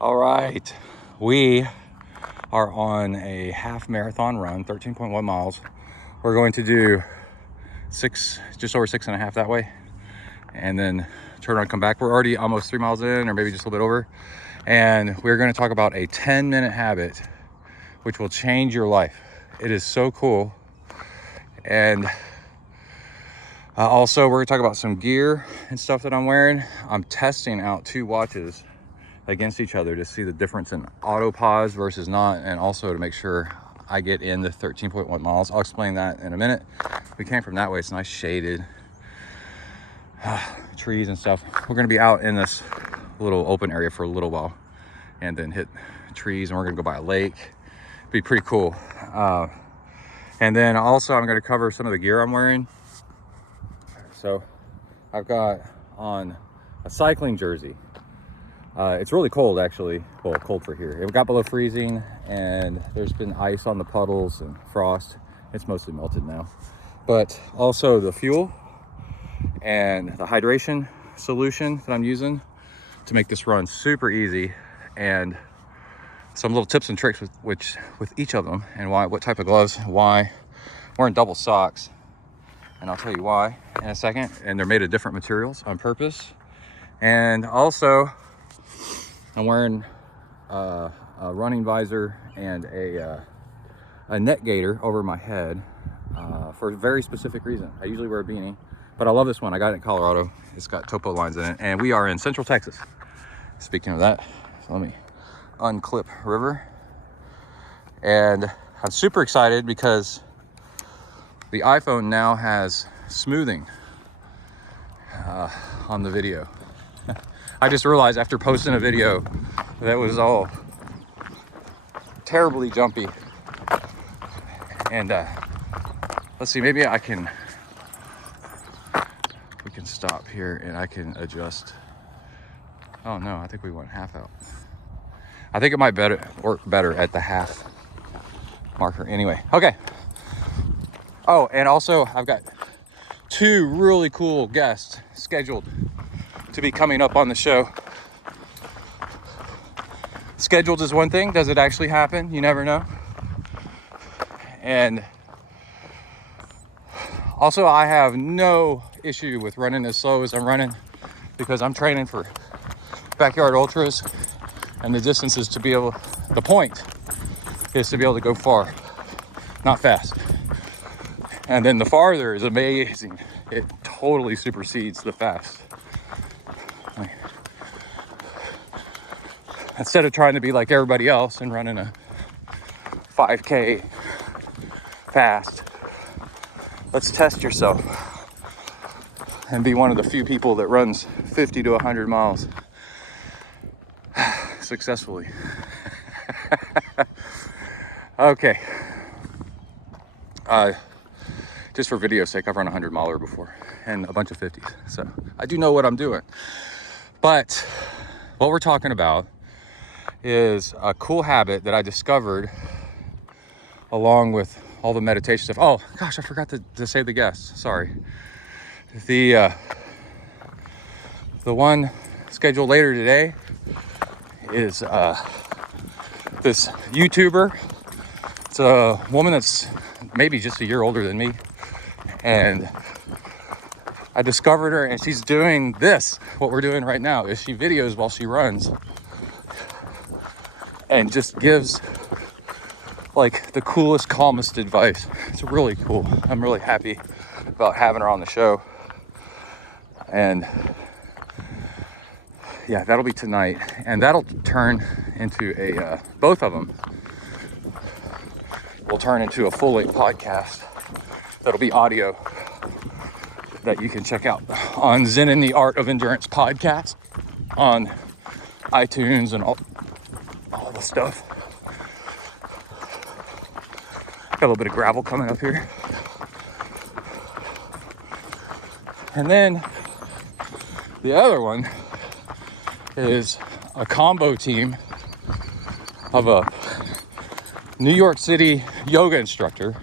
All right, we are on a half marathon run, 13.1 miles. We're going to do just over 6.5 that way, and then turn around, come back. We're already almost 3 miles in, or maybe just a little bit over. And we're going to talk about a 10-minute habit, which will change your life. It is so cool. And also we're gonna talk about some gear and stuff that I'm wearing. I'm testing out 2 watches against each other to see the difference in autopause versus not, and also to make sure I get in the 13.1 miles. I'll explain that in a minute. We came from that way. It's nice shaded trees and stuff. We're gonna be out in this little open area for a little while and then hit trees, and we're gonna go by a lake. Be pretty cool. And then also I'm gonna cover some of the gear I'm wearing. So I've got on a cycling jersey. It's really cold, actually. Well, cold for here. It got below freezing, and there's been ice on the puddles and frost. It's mostly melted now. But also the fuel and the hydration solution that I'm using to make this run super easy, and some little tips and tricks with each of them, and what type of gloves, why. I'm wearing double socks, and I'll tell you why in a second. And they're made of different materials on purpose. And also I'm wearing a running visor and a neck gaiter over my head for a very specific reason. I usually wear a beanie, but I love this one. I got it in Colorado. It's got topo lines in it, and we are in Central Texas. Speaking of that, so let me unclip River. And I'm super excited because the iPhone now has smoothing on the video. I just realized after posting a video that was all terribly jumpy. And let's see, maybe we can stop here and I can adjust. Oh no, I think we went half out. I think it might work better at the half marker. Anyway, okay. Oh, and also I've got 2 really cool guests scheduled to be coming up on the show. Scheduled is one thing. Does it actually happen? You never know. And also, I have no issue with running as slow as I'm running, because I'm training for backyard ultras, and the point is to be able to go far, not fast. And then the farther is amazing. It totally supersedes the fast. Instead of trying to be like everybody else and running a 5K fast, let's test yourself and be one of the few people that runs 50 to 100 miles successfully. Okay. Just for video's sake, I've run a 100 miler before and a bunch of 50s. So I do know what I'm doing. But what we're talking about is a cool habit that I discovered along with all the meditation stuff. Oh gosh, I forgot to say the guests. Sorry. The one scheduled later today is this YouTuber. It's a woman that's maybe just a year older than me, and I discovered her, and she's doing this. What we're doing right now is she videos while she runs and just gives like the coolest, calmest advice. It's really cool. I'm really happy about having her on the show. And yeah, that'll be tonight, and that'll turn into both of them will turn into a full-length podcast that'll be audio that you can check out on Zen and the Art of Endurance podcast on iTunes and all the stuff. Got a little bit of gravel coming up here. And then the other one is a combo team of a New York City yoga instructor,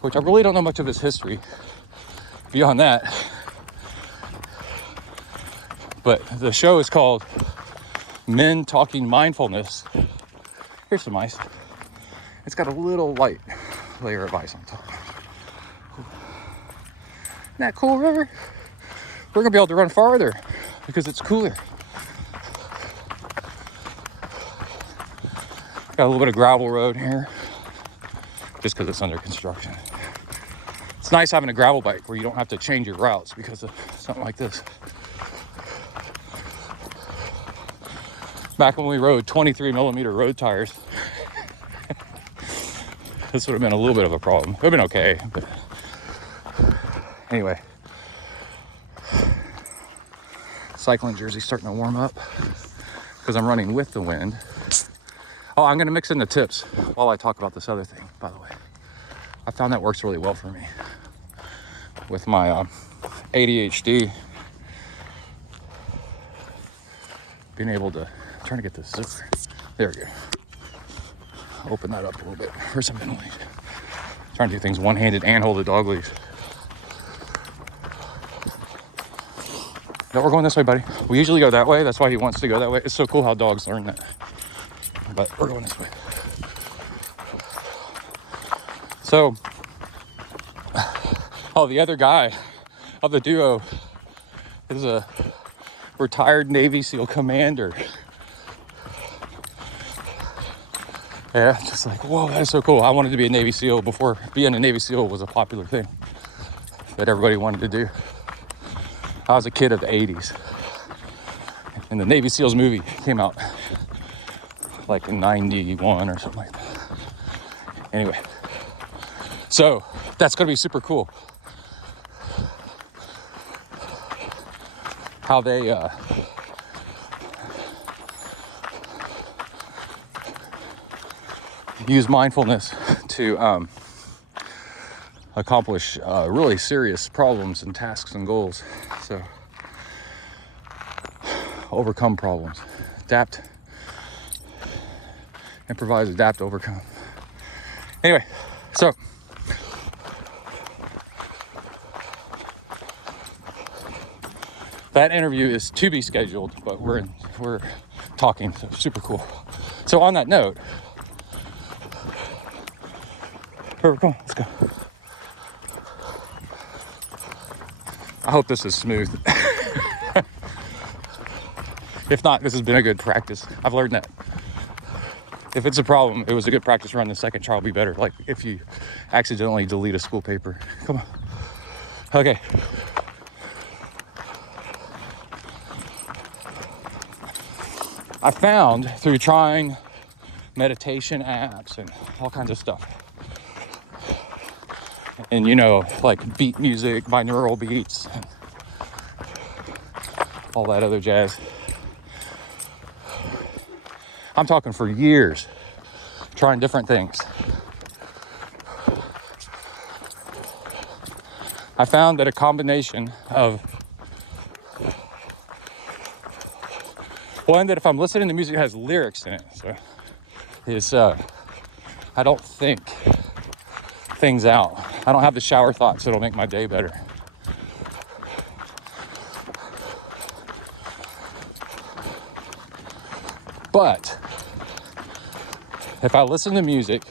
which I really don't know much of his history beyond that. But the show is called Men Talking Mindfulness. Here's some ice. It's got a little light layer of ice on top. Cool. Isn't that cool, River? We're gonna be able to run farther because it's cooler. Got a little bit of gravel road here just because it's under construction. It's nice having a gravel bike where you don't have to change your routes because of something like this. Back when we rode 23 millimeter road tires, this would have been a little bit of a problem. It would have been okay, but anyway. Cycling jersey starting to warm up because I'm running with the wind. Oh, I'm gonna mix in the tips while I talk about this other thing, by the way. I found that works really well for me with my ADHD. Being able to, I'm trying to get this zipper. There we go. Open that up a little bit for some ventilation. Trying to do things one-handed and hold the dog leash. No, we're going this way, buddy. We usually go that way. That's why he wants to go that way. It's so cool how dogs learn that. But we're going this way. So, the other guy of the duo is a retired Navy SEAL commander. Yeah, just like, whoa, that is so cool. I wanted to be a Navy SEAL before being a Navy SEAL was a popular thing that everybody wanted to do. I was a kid of the 80s. And the Navy SEALs movie came out like in 91 or something like that. Anyway, so that's going to be super cool. How they use mindfulness to accomplish really serious problems and tasks and goals. So overcome problems, adapt, improvise, adapt, overcome. Anyway, so that interview is to be scheduled, but we're talking, so super cool. So on that note, perfect, come on, let's go. I hope this is smooth. If not, this has been a good practice. I've learned that. If it's a problem, it was a good practice run. The second try will be better. Like if you accidentally delete a school paper. Come on. Okay. I found through trying meditation apps and all kinds of stuff, and like beat music, binaural beats, and all that other jazz. I'm talking for years, trying different things. I found that a combination of one, that if I'm listening to music that has lyrics in it, so is I don't think things out. I don't have the shower thoughts that'll make my day better. But if I listen to music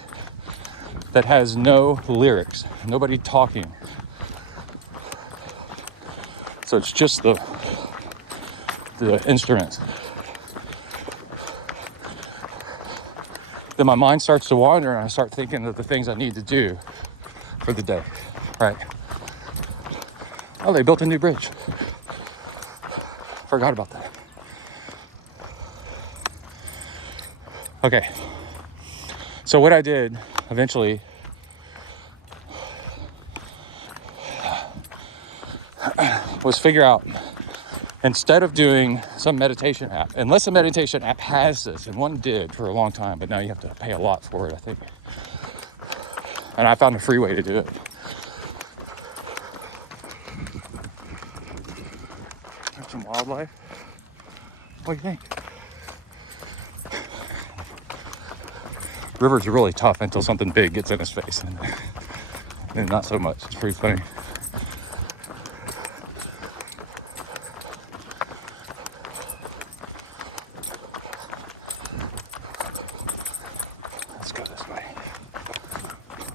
that has no lyrics, nobody talking, so it's just the instruments, then my mind starts to wander and I start thinking of the things I need to do for the day, right? Oh, they built a new bridge. Forgot about that. Okay, so what I did eventually was figure out, instead of doing some meditation app, unless a meditation app has this, and one did for a long time, but now you have to pay a lot for it, I think. And I found a free way to do it. There's some wildlife. What do you think? Rivers are really tough until something big gets in his face, and not so much. It's pretty funny.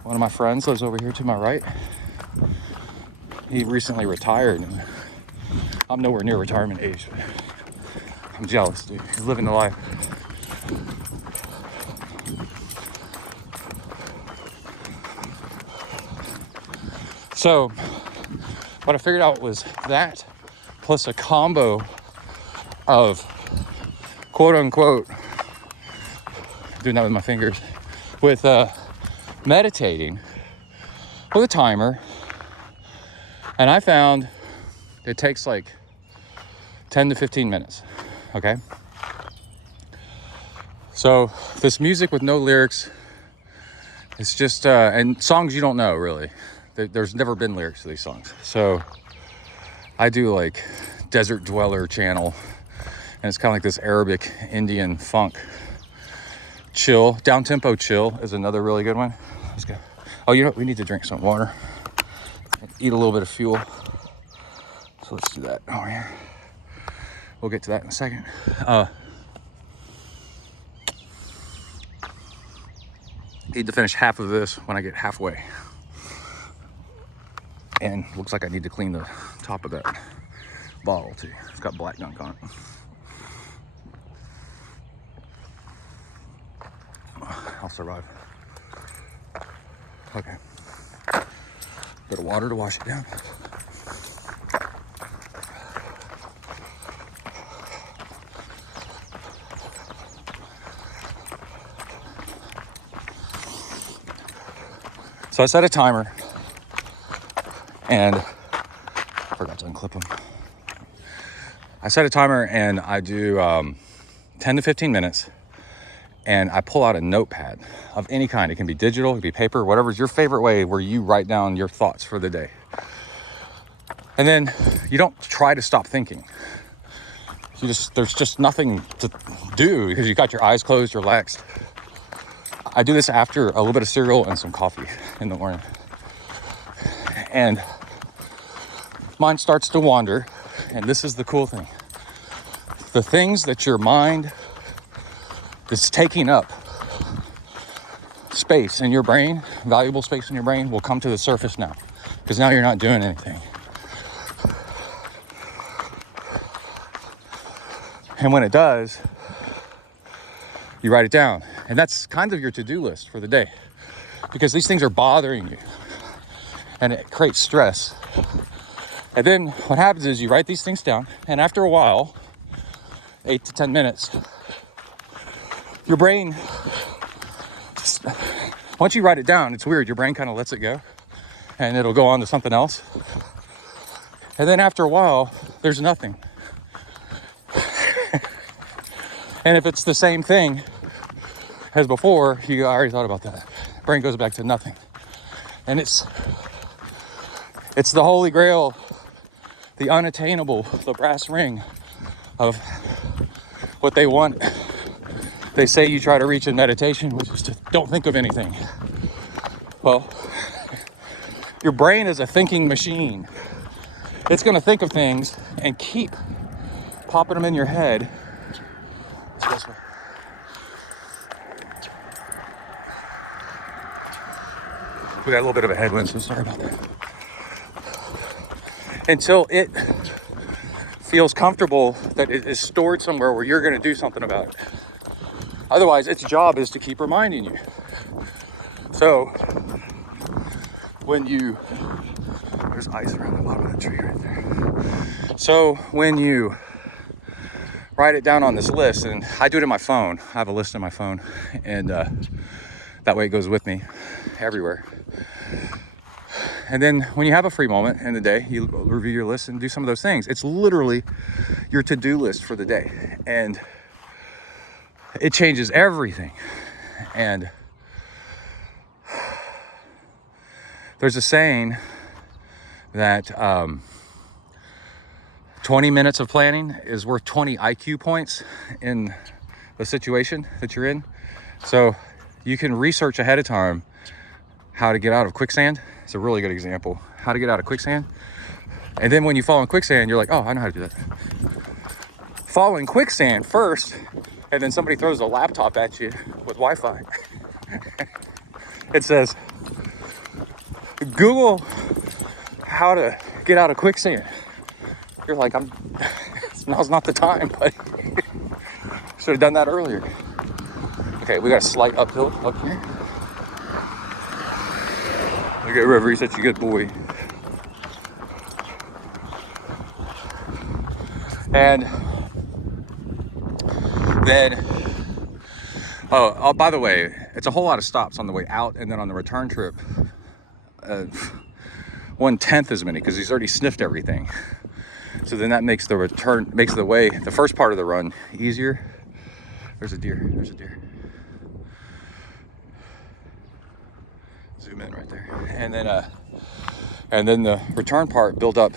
One of my friends lives over here to my right. He recently retired. And I'm nowhere near retirement age, but I'm jealous, dude. He's living the life. So what I figured out was that plus a combo of quote unquote, doing that with my fingers, with meditating with a timer. And I found it takes like 10 to 15 minutes, okay? So this music with no lyrics, it's just, and songs you don't know really. There's never been lyrics to these songs. So I do like Desert Dweller channel, and it's kind of like this Arabic Indian funk. Chill, down-tempo chill is another really good one. Let's go. Oh, you know what? We need to drink some water. Eat a little bit of fuel. So let's do that over here. We'll get to that in a second. Need to finish half of this when I get halfway. And looks like I need to clean the top of that bottle too. It's got black gunk on it. I'll survive. Okay. Bit of water to wash it down. So I set a timer, and I forgot to unclip them. I set a timer and I do 10 to 15 minutes, and I pull out a notepad of any kind. It can be digital, it can be paper, whatever's your favorite way where you write down your thoughts for the day. And then you don't try to stop thinking. There's just nothing to do because you got your eyes closed, relaxed. I do this after a little bit of cereal and some coffee in the morning. And mind starts to wander. And this is the cool thing. The things that your mind is taking up space in your brain, valuable space in your brain, will come to the surface now. Because now you're not doing anything. And when it does, you write it down. And that's kind of your to-do list for the day, because these things are bothering you and it creates stress. And then what happens is you write these things down, and after a while, 8 to 10 minutes, your brain, once you write it down, it's weird, your brain kind of lets it go and it'll go on to something else. And then after a while, there's nothing. And if it's the same thing as before, you already thought about that. Brain goes back to nothing. And it's the holy grail, the unattainable, the brass ring of what they want. They say you try to reach in meditation, which is to don't think of anything. Well, your brain is a thinking machine. It's going to think of things and keep popping them in your head. Let's go this way. We got a little bit of a headwind, so sorry about that. Until it feels comfortable that it is stored somewhere where you're going to do something about it. Otherwise, its job is to keep reminding you. So, when you... There's ice around the bottom of the tree right there. So, when you write it down on this list, and I do it in my phone. I have a list in my phone, and that way it goes with me everywhere. And then when you have a free moment in the day, you review your list and do some of those things. It's literally your to-do list for the day. And it changes everything. And there's a saying that 20 minutes of planning is worth 20 IQ points in the situation that you're in. So you can research ahead of time how to get out of quicksand. It's a really good example. How to get out of quicksand. And then when you fall in quicksand, you're like, oh, I know how to do that. Fall in quicksand first, and then somebody throws a laptop at you with Wi-Fi. It says, Google how to get out of quicksand. You're like, now's not the time, buddy. Should have done that earlier. Okay, we got a slight uphill up here. Look at River, he's such a good boy. And then, oh, by the way, it's a whole lot of stops on the way out, and then on the return trip, 1/10 as many, because he's already sniffed everything. So then that makes the first part of the run easier. There's a deer. Zoom in right there. And then the return part build up.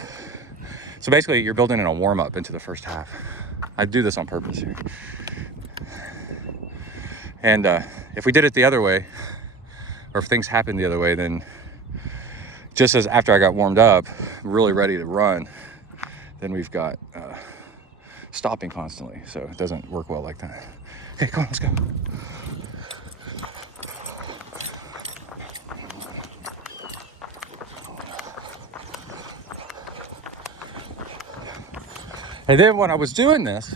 So basically you're building in a warm up into the first half. I do this on purpose here. And if we did it the other way, or if things happened the other way, then just as after I got warmed up, really ready to run, then we've got stopping constantly. So it doesn't work well like that. Okay, come on, let's go. And then when I was doing this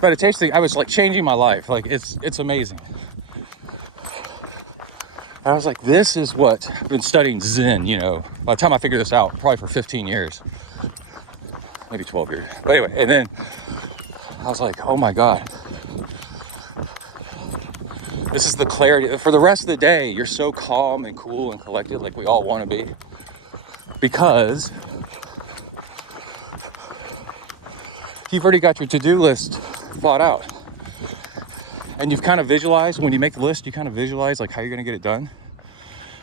meditation thing, I was like changing my life. Like it's amazing. And I was like, this is what I've been studying Zen, you know. By the time I figured this out, probably for 15 years, maybe 12 years. But anyway, and then I was like, oh my God, this is the clarity. For the rest of the day, you're so calm and cool and collected, like we all want to be, because you've already got your to-do list thought out. And you've kind of visualized, when you make the list, you kind of visualize like how you're going to get it done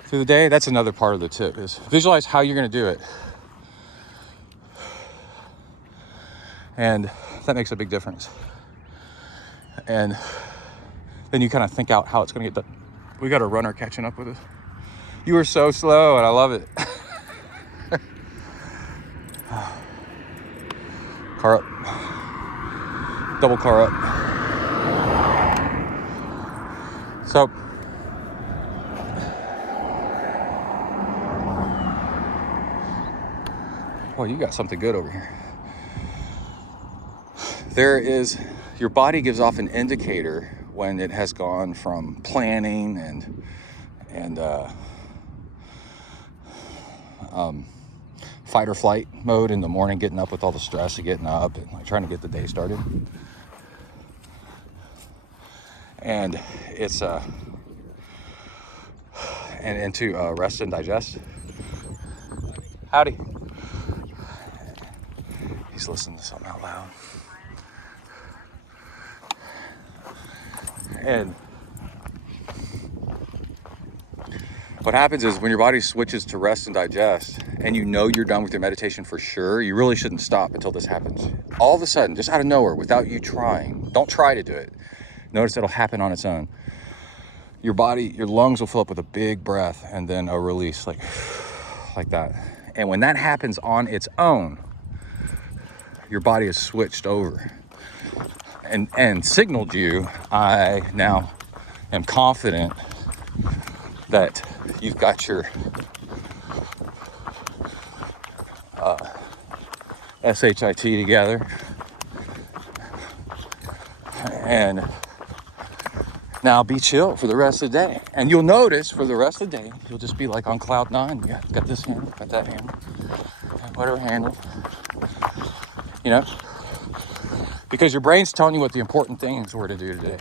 through the day. That's another part of the tip, is visualize how you're going to do it. And that makes a big difference. And then you kind of think out how it's going to get done. We got a runner catching up with us. You were so slow, and I love it. Car up. Double car up. So, well, you got something good over here. Your body gives off an indicator when it has gone from planning and fight or flight mode in the morning, getting up with all the stress of getting up and like trying to get the day started. And it's and into rest and digest. Howdy. He's listening to something out loud. And what happens is when your body switches to rest and digest, and you know you're done with your meditation for sure, you really shouldn't stop until this happens. All of a sudden, just out of nowhere, without you trying, don't try to do it. Notice it'll happen on its own. Your lungs will fill up with a big breath and then a release like that. And when that happens on its own, your body is switched over and signaled you, I now am confident that you've got your SHIT together. And now be chill for the rest of the day. And you'll notice for the rest of the day, you'll just be like on cloud 9. Yeah, got this handle, got that handle, whatever handle, you know? Because your brain's telling you what the important things were to do today.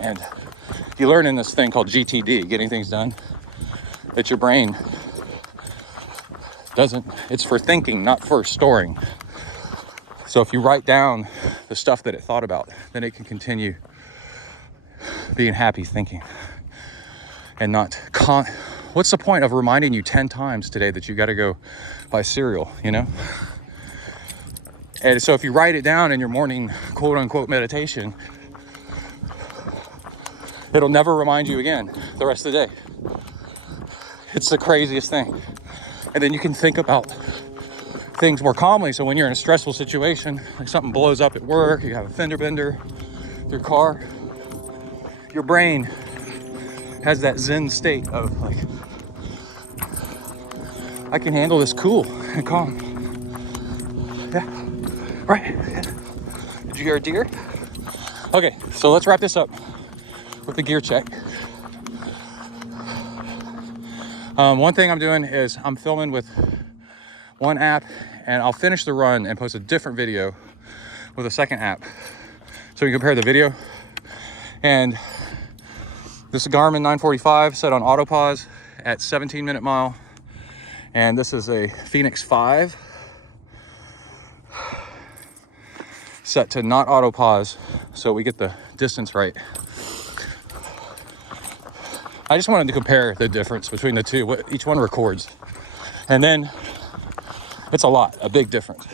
And you learn in this thing called GTD, getting things done, that your brain it's for thinking, not for storing. So if you write down the stuff that it thought about, then it can continue being happy thinking and not what's the point of reminding you 10 times today that you got to go buy cereal, you know? And so if you write it down in your morning quote unquote meditation, it'll never remind you again the rest of the day. It's the craziest thing. And then you can think about things more calmly. So when you're in a stressful situation, like something blows up at work, you have a fender bender, your car, your brain has that zen state of like, I can handle this cool and calm. Yeah, right. Yeah. Did you hear a deer? Okay, so let's wrap this up with the gear check. One thing I'm doing is I'm filming with one app, and I'll finish the run and post a different video with a second app, so you can compare the video. And this is a Garmin 945 set on autopause at 17-minute mile, and this is a Phoenix 5 set to not autopause, so we get the distance right. I just wanted to compare the difference between the two, what each one records, and then it's a big difference.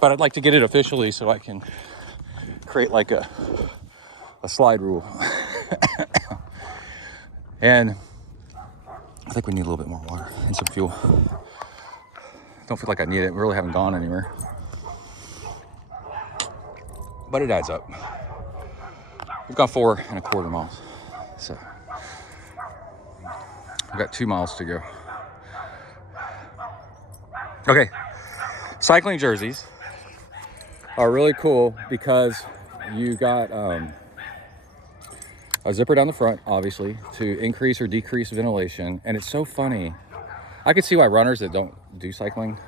But I'd like to get it officially so I can create like a slide rule. And I think we need a little bit more water and some fuel. Don't feel like I need it. We really haven't gone anywhere. But it adds up. We've got 4.25 miles. So we've got 2 miles to go. Okay. Cycling jerseys are really cool because you got a zipper down the front, obviously, to increase or decrease ventilation. And it's so funny. I could see why runners that don't do cycling,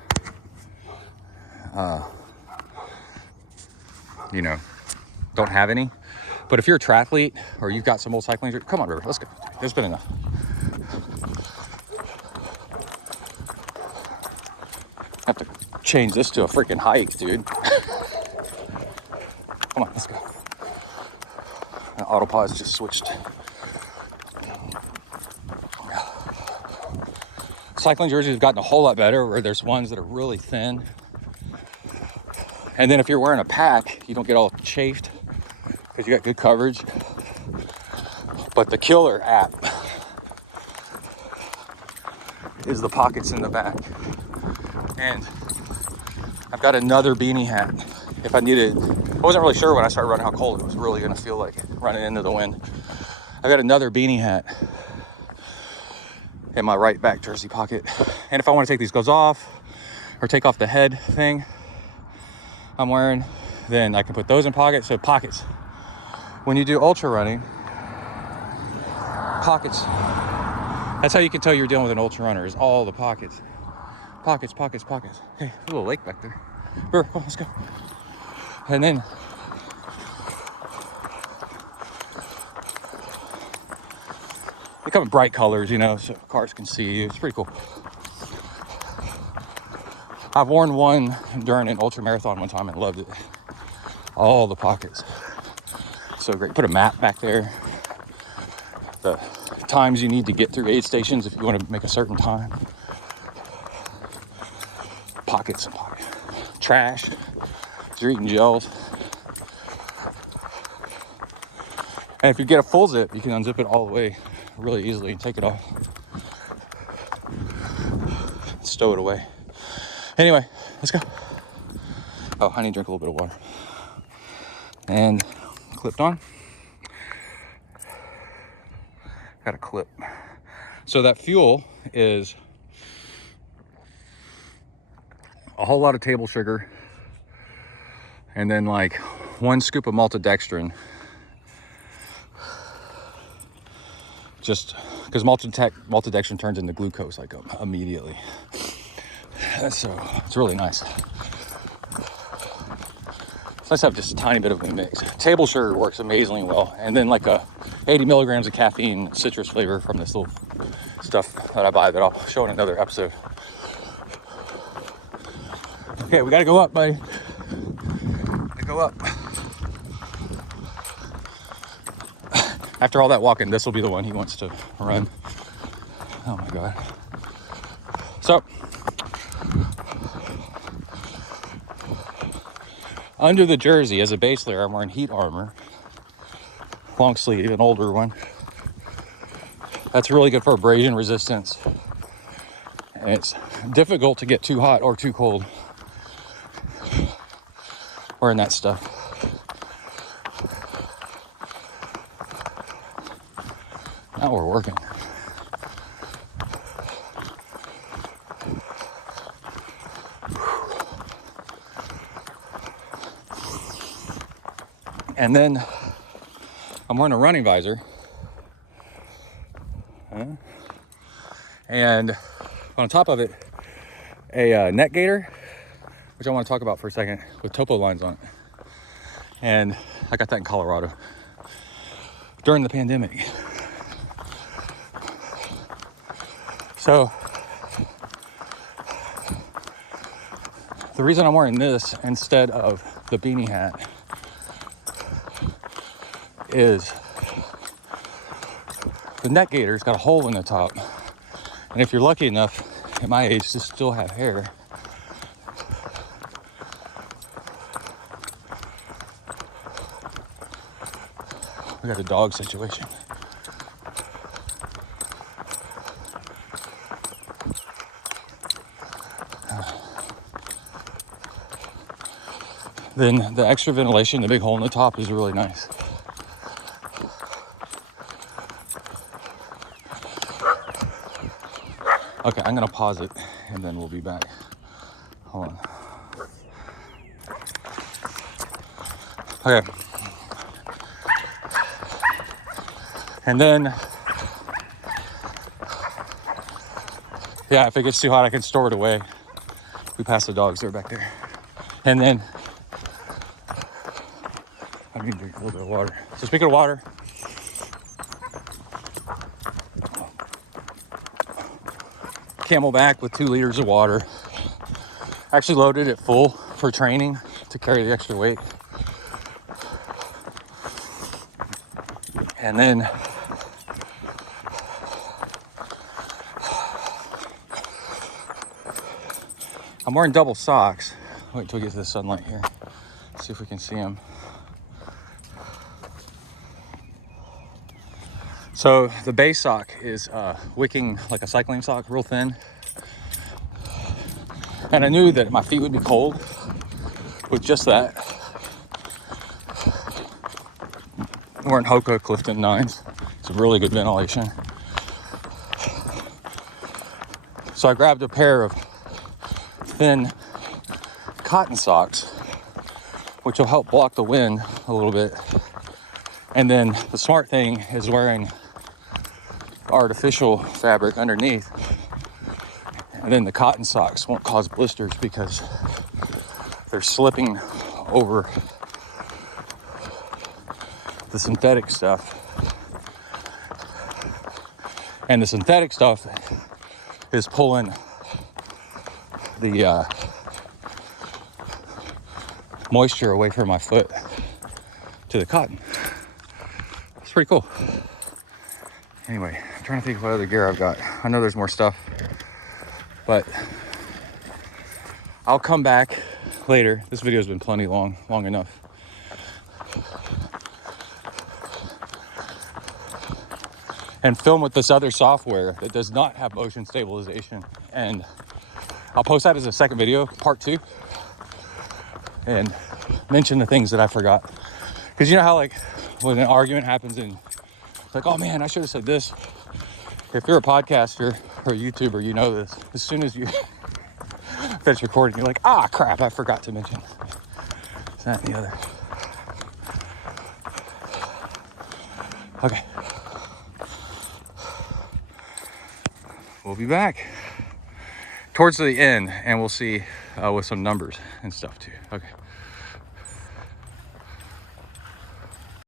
you know, don't have any. But if you're a triathlete or you've got some old cycling, come on, River, let's go. There's been enough. I have to change this to a freaking hike, dude. Come on, let's go. The autopause just switched. Cycling jerseys have gotten a whole lot better, where there's ones that are really thin. And then if you're wearing a pack, you don't get all chafed because you got good coverage. But the killer app is the pockets in the back. And I've got another beanie hat if I needed. I wasn't really sure when I started running how cold it was really going to feel like running into the wind. I got another beanie hat in my right back jersey pocket. And if I want to take these gloves off or take off the head thing I'm wearing, then I can put those in pockets. So pockets. When you do ultra running, pockets. That's how you can tell you're dealing with an ultra runner, is all the pockets. Pockets, pockets, pockets. Hey, a little lake back there. Here, come on, let's go. And then they come in bright colors, you know, so cars can see you. It's pretty cool. I've worn one during an ultra marathon one time and loved it. All the pockets. So great. Put a map back there. The times you need to get through aid stations if you want to make a certain time. Pockets and pockets. Trash. If you're eating gels. And if you get a full zip, you can unzip it all the way really easily and take it off. Stow it away. Anyway, let's go. Oh, I need to drink a little bit of water. And clipped on. Got a clip. So that fuel is a whole lot of table sugar and then like 1 scoop of maltodextrin. Just because maltodextrin turns into glucose like immediately. So it's really nice. It's nice to have just a tiny bit of a mix. Table sugar works amazingly well. And then like 80 milligrams of caffeine, citrus flavor from this little stuff that I buy that I'll show in another episode. Okay, we gotta go up, buddy. Gotta go up. After all that walking, this will be the one he wants to run. Oh my God. So, under the jersey as a base layer, I'm wearing heat armor. Long sleeve, an older one. That's really good for abrasion resistance. And it's difficult to get too hot or too cold wearing that stuff. Now we're working. And then I'm wearing a running visor. And on top of it, a neck gaiter, which I want to talk about for a second, with topo lines on it. And I got that in Colorado during the pandemic. So the reason I'm wearing this instead of the beanie hat is the neck gaiter's got a hole in the top. And if you're lucky enough at my age to still have hair, we got a dog situation. Then the extra ventilation, the big hole in the top is really nice. Okay, I'm gonna pause it and then we'll be back. Hold on. Okay. And then, yeah, if it gets too hot, I can store it away. We pass the dogs, they're back there. And then, I need to drink a little bit of water. So speaking of water, Camelback with 2 liters of water. Actually loaded it full for training to carry the extra weight. And then I'm wearing double socks. Wait until we get to the sunlight here. See if we can see them. So the base sock is wicking like a cycling sock, real thin. And I knew that my feet would be cold with just that. I'm wearing Hoka Clifton 9s. It's a really good ventilation. So I grabbed a pair of thin cotton socks, which will help block the wind a little bit. And then the smart thing is wearing artificial fabric underneath. And then the cotton socks won't cause blisters because they're slipping over the synthetic stuff. And the synthetic stuff is pulling the moisture away from my foot to the cotton. It's pretty cool. Anyway, I'm trying to think of what other gear I've got. I know there's more stuff, but I'll come back later. This video has been plenty long enough. And film with this other software that does not have motion stabilization. And I'll post that as a second video, part 2, and mention the things that I forgot. Because you know how like when an argument happens and it's like, oh man, I should have said this. If you're a podcaster or a YouTuber, you know this. As soon as you finish recording, you're like, ah, crap, I forgot to mention that and the other. Okay. We'll be back towards the end and we'll see with some numbers and stuff too. Okay.